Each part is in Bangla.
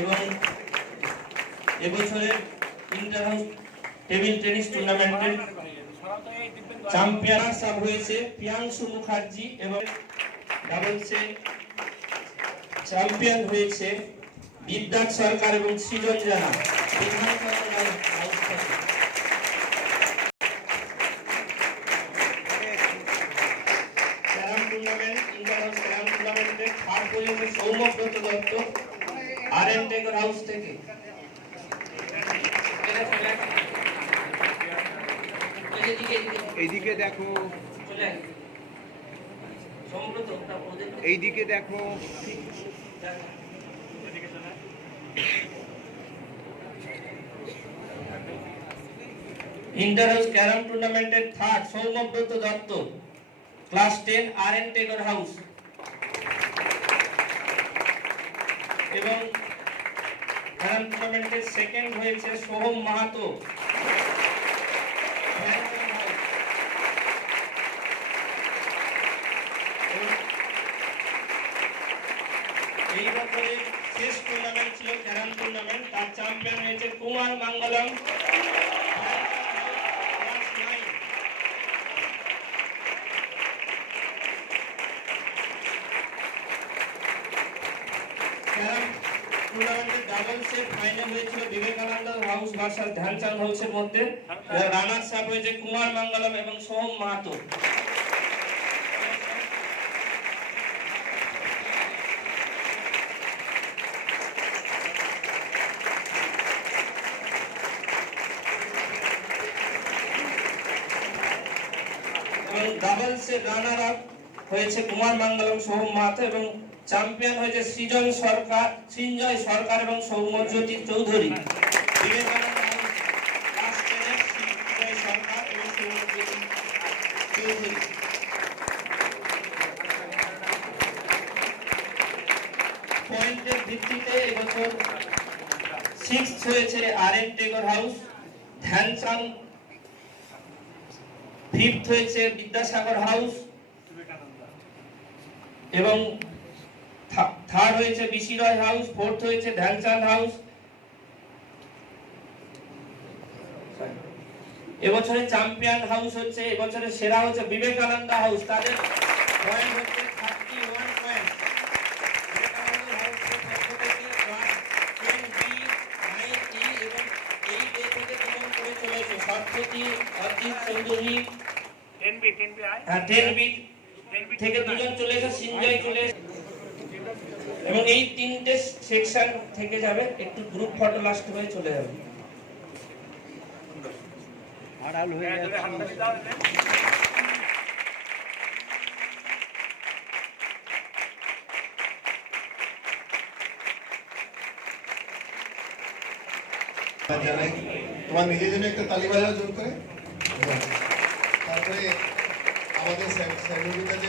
এবং এবছরের ইন্টার হাউস টেবিল টেনিস টুর্নামেন্টের চ্যাম্পিয়ন সাব হয়েছে প্রিয়াংশু মুখার্জি এবং ডাবলসে চ্যাম্পিয়ন হয়েছে বিদ্যার্থ সরকার এবং সৃজন জানা। সৌম্যব্রত দত্ত আর.এন. টেগর হাউস থেকে। এইদিকে দেখো, এইদিকে দেখো। ইন্টার হাউস ক্যারাম টুর্নামেন্টের third Soumyabrata Dutta, class 10, RN. Tagore house. এবং ক্যারাম টুর্নামেন্টের সেকেন্ড হয়েছে সোহম মাহাতো, এই বছরের শেষ টুর্নামেন্ট ছিল ক্যারাম টুর্নামেন্ট, তার চ্যাম্পিয়ন হয়েছে কুমার মঙ্গলম। ক্যারাম টুর্নামেন্টের ডাবলসে ফাইনাল হয়েছিল বিবেকানন্দ হাউস ভার্সেস ধ্যানচাঁদ হাউসের মধ্যে। রানার্স আপ হয়েছে কুমার মঙ্গলম এবং সোহম মাহাতো। ডাবলসে রানার আপ হয়েছে কুমার মঙ্গলম, সোহম মাহাতো এবং চ্যাম্পিয়ন হয়েছে সৃঞ্জয় সরকার এবং সৌম্যজ্যোতি চৌধুরী। বিবেকানন্দ হাউস ক্লাস 10 সৃঞ্জয় সরকার এবং সৌম্যজ্যোতি চৌধুরী। পয়েন্টের ভিত্তিতে এবছর 6th হয়েছে আর.এন. টেগর হাউস, ধ্যানচাঁদ 5th হয়েছে বিদ্যাসাগর হাউস এবং থার্ড হয়েছে বিসি রয় হাউস, ফোর্থ হয়েছে ধ্যানচাঁদ হাউস। এবছরের চ্যাম্পিয়ন হাউস হচ্ছে, এবছরের সেরা হচ্ছে বিবেকানন্দ হাউস, তাদের পয়েন্ট হচ্ছে 31 পয়েন্ট। বিবেকানন্দ হাউসের পক্ষ থেকে 10B, 9E এবং 8A থেকে 2 করে চলেছে সরস্বতী, অজিত চৌধুরী, 10B থেকে 2 চলে এসে সৃঞ্জয় চলে এবং এই 3টে সেকশন থেকে যাবে, একটু গ্রুপ ফটো লাস্ট হয়ে চলে যাবে। আড়াল হয়ে যাচ্ছে। তোমার নিজের জন্য একটা তালি বাজাও জোর করে। তারপরে আমাদের সহযোগিতা যে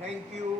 থ্যাংক ইউ।